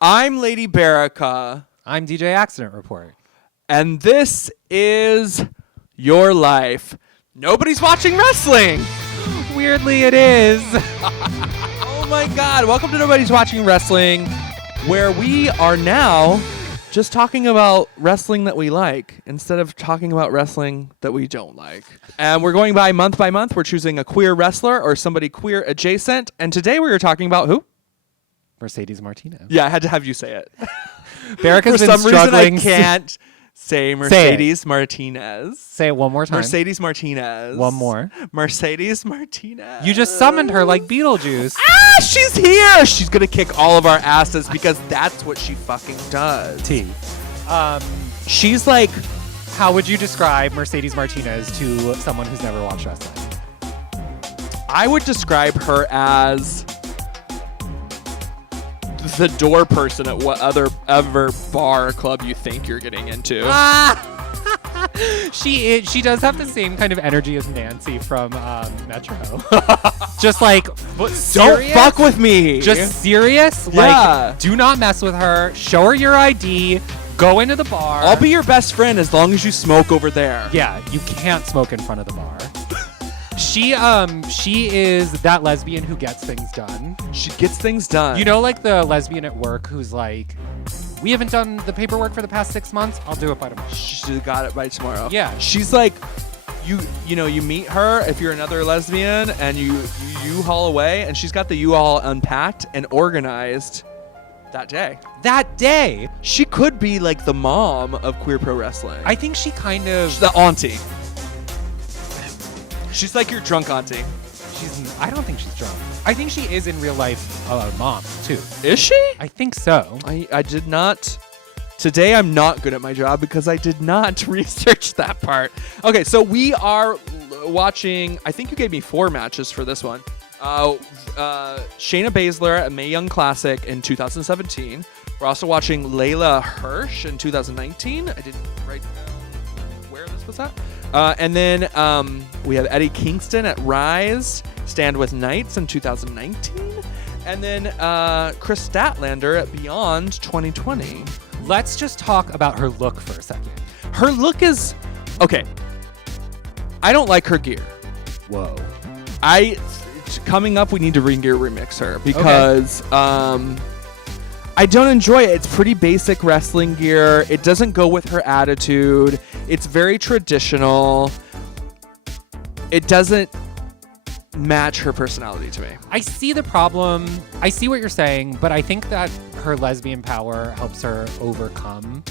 I'm Lady Baraka. I'm DJ Accident Report. And this is your life. Nobody's watching wrestling. Weirdly, it is. Oh my God. Welcome to Nobody's Watching Wrestling, where we are now just talking about wrestling that we like instead of talking about wrestling that we don't like. And we're going by month. We're choosing a queer wrestler or somebody queer adjacent. And today we are talking about who? Mercedes Martinez. Yeah, I had to have you say it. Baraka's For been some reason, I struggling. can't say Mercedes Martinez. Say it one more time. Mercedes Martinez. One more. Mercedes Martinez. You just summoned her like Beetlejuice. Ah, she's here. She's going to kick all of our asses because that's what she fucking does. T. She's like... How would you describe Mercedes Martinez to someone who's never watched wrestling? I would describe her as the door person at what ever bar or club you think you're getting into. She does have the same kind of energy as Nancy from Metro. Just like, serious? Don't fuck with me. Just serious? Yeah. Like, do not mess with her. Show her your ID. Go into the bar. I'll be your best friend as long as you smoke over there. Yeah, you can't smoke in front of the bar. She is that lesbian who gets things done. She gets things done. You know, like the lesbian at work who's like, we haven't done the paperwork for the past 6 months. I'll do it by tomorrow. She got it by tomorrow. Yeah. She's like, you meet her if you're another lesbian and you U-Haul away and she's got the U-Haul unpacked and organized that day. That day. She could be like the mom of queer pro wrestling. I think she kind of... She's the auntie. She's like your drunk auntie. I don't think she's drunk. I think she is in real life a mom, too. Is she? I think so. I did not... Today I'm not good at my job because I did not research that part. Okay, so we are watching... I think you gave me 4 matches for this one. Shayna Baszler at Mae Young Classic in 2017. We're also watching Layla Hirsch in 2019. I didn't write down where this was at. And then we have Eddie Kingston at Rise, Stand With Knights in 2019. And then Chris Statlander at Beyond 2020. Let's just talk about her look for a second. Her look is... Okay. I don't like her gear. Whoa. Coming up, we need to Ring Gear remix her because I don't enjoy it. It's pretty basic wrestling gear. It doesn't go with her attitude. It's very traditional. It doesn't match her personality to me. I see the problem. I see what you're saying, but I think that her lesbian power helps her overcome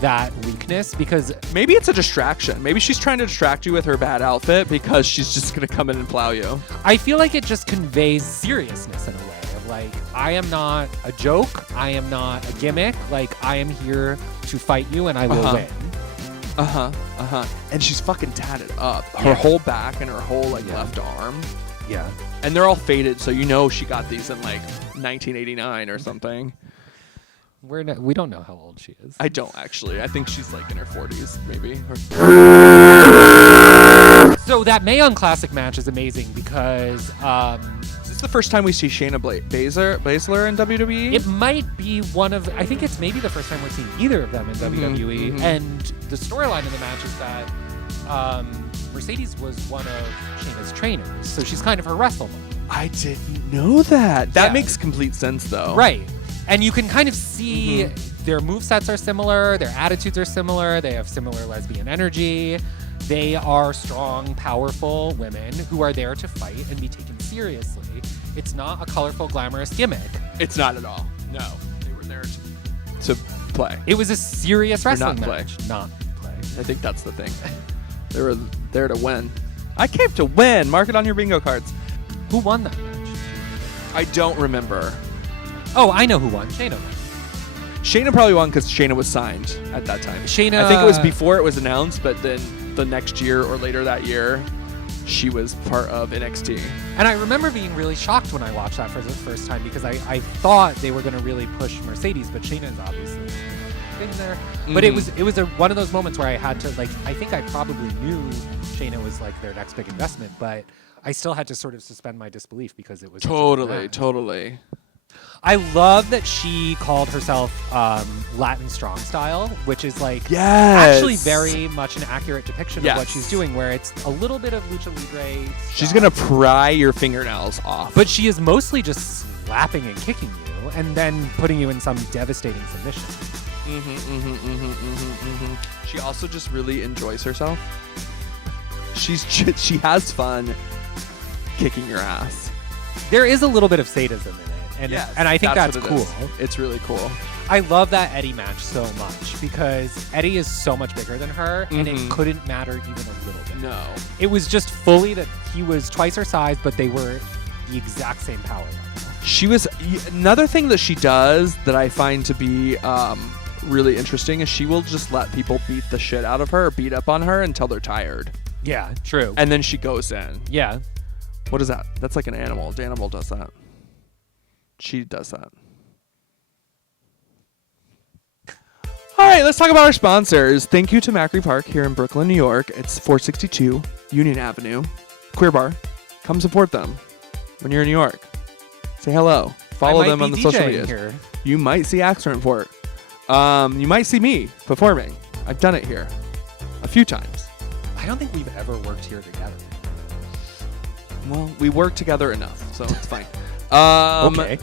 that weakness because maybe it's a distraction. Maybe she's trying to distract you with her bad outfit because she's just going to come in and plow you. I feel like it just conveys seriousness in a way of like, I am not a joke. I am not a gimmick. Like, I am here to fight you and I will win. And she's fucking tatted up. Her whole back and her whole left arm. Yeah. And they're all faded, so you know she got these in 1989 or something. We don't know how old she is. I don't actually. I think she's in her 40s, maybe. So that Mae Young Classic match is amazing because... is this the first time we see Shayna Baszler in WWE? It might be one of... I think it's maybe the first time we're seeing either of them in WWE. Mm-hmm. And the storyline of the match is that Mercedes was one of Shayna's trainers. So she's kind of her wrestle mom. I didn't know that. That makes complete sense, though. Right. And you can kind of see their movesets are similar, their attitudes are similar, they have similar lesbian energy. They are strong, powerful women who are there to fight and be taken seriously. It's not a colorful, glamorous gimmick. It's not at all. No. They were there to play. It was a serious wrestling match. Not play. I think that's the thing. They were there to win. I came to win. Mark it on your bingo cards. Who won that match? I don't remember. Oh, I know who won. Shayna won. Shayna probably won because Shayna was signed at that time. Shayna... I think it was before it was announced, but then the next year or later that year, she was part of NXT. And I remember being really shocked when I watched that for the first time because I thought they were going to really push Mercedes, but Shayna's obviously been there. Mm-hmm. But it was one of those moments where I had to, I think I probably knew Shayna was their next big investment, but I still had to sort of suspend my disbelief because it was totally. I love that she called herself Latin strong style, which is like Yes. actually very much an accurate depiction Yes. of what she's doing, where it's a little bit of lucha libre She's stuff, gonna pry your fingernails off. but she is mostly just slapping and kicking you and then putting you in some devastating submission. She also just really enjoys herself. She has fun kicking your ass. There is a little bit of sadism in it, and Yes, and I think that's what it cool. is. It's really cool. I love that Eddie match so much because Eddie is so much bigger than her, and it couldn't matter even a little bit. No. It was just fully that he was twice her size, but they were the exact same power level. She was another thing that she does that I find to be really interesting is she will just let people beat the shit out of her or beat up on her until they're tired. Yeah, true. And then she goes in. Yeah. What is that? That's like an animal. The animal does that. She does that. All right, let's talk about our sponsors. Thank you to Macri Park here in Brooklyn, New York. It's 462 Union Avenue. Queer Bar. Come support them when you're in New York. Say hello. Follow them on the social media. Here. You might see Accident Report. You might see me performing. I've done it here a few times. I don't think we've ever worked here together. Well, we work together enough, so it's fine. Okay.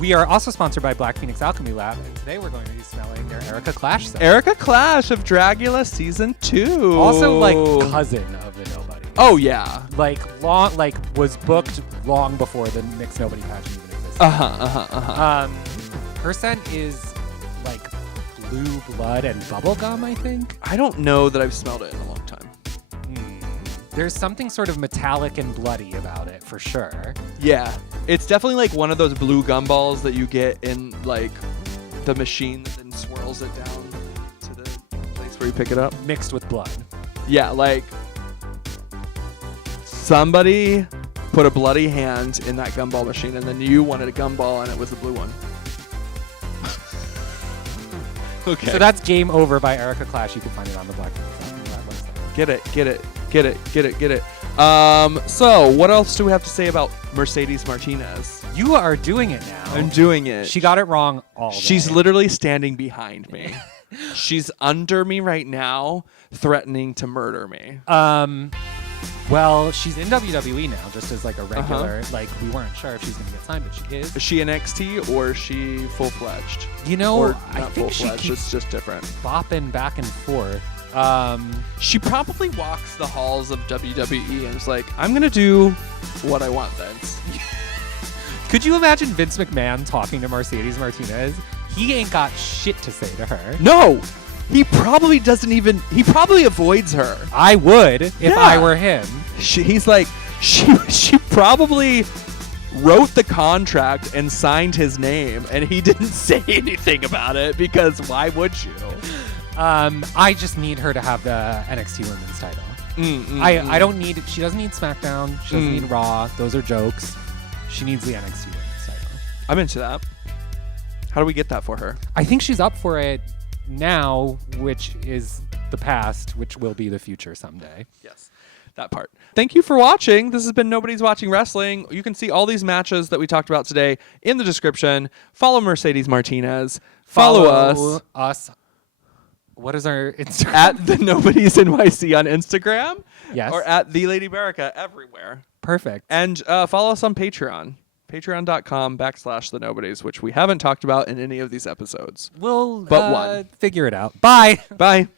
We are also sponsored by Black Phoenix Alchemy Lab, and today we're going to be smelling their Erica Clash set. Erica Clash of Dragula Season 2. Also, like, cousin of the Nobodies. Oh, yeah. Like, was booked long before the mixed Nobody pageant even existed. Her scent is, like, blue blood and bubblegum, I think. I don't know that I've smelled it in a long time. There's something sort of metallic and bloody about it, for sure. Yeah. It's definitely like one of those blue gumballs that you get in, like, the machine that then swirls it down to the place where you pick it up. Mixed with blood. Yeah, like, somebody put a bloody hand in that gumball machine, and then you wanted a gumball, and it was the blue one. Okay. So that's Game Over by Erica Clash. You can find it on the Black Phoenix Alchemy Lab website. Get it. So what else do we have to say about Mercedes Martinez? You are doing it now. I'm doing it. She got it wrong all day. She's literally standing behind me. She's under me right now, threatening to murder me. Well, she's in WWE now, just as like a regular. Like, we weren't sure if she's going to get signed, but she is. Is she NXT or is she full-fledged? You know, or I not think she full-fledged, keeps it's just different. bopping back and forth. She probably walks the halls of WWE and is like, I'm going to do what I want, Vince. Could you imagine Vince McMahon talking to Mercedes Martinez? He ain't got shit to say to her. No! He probably doesn't even... He probably avoids her. I would if I were him. He's like... She probably wrote the contract and signed his name, and he didn't say anything about it because why would you? I just need her to have the NXT Women's title. I don't need... She doesn't need SmackDown. She doesn't need Raw. Those are jokes. She needs the NXT Women's title. I'm into that. How do we get that for her? I think she's up for it now, which is the past, which will be the future someday. Yes, that part. Thank you for watching. This has been Nobody's Watching Wrestling. You can see all these matches that we talked about today in the description. Follow Mercedes Martinez. Follow us. What is our Instagram? At TheNobodies NYC on Instagram. Yes. Or at The Lady Berica everywhere. Perfect. And follow us on Patreon. Patreon.com/TheNobodies, which we haven't talked about in any of these episodes. We'll But one. figure it out. Bye. Bye.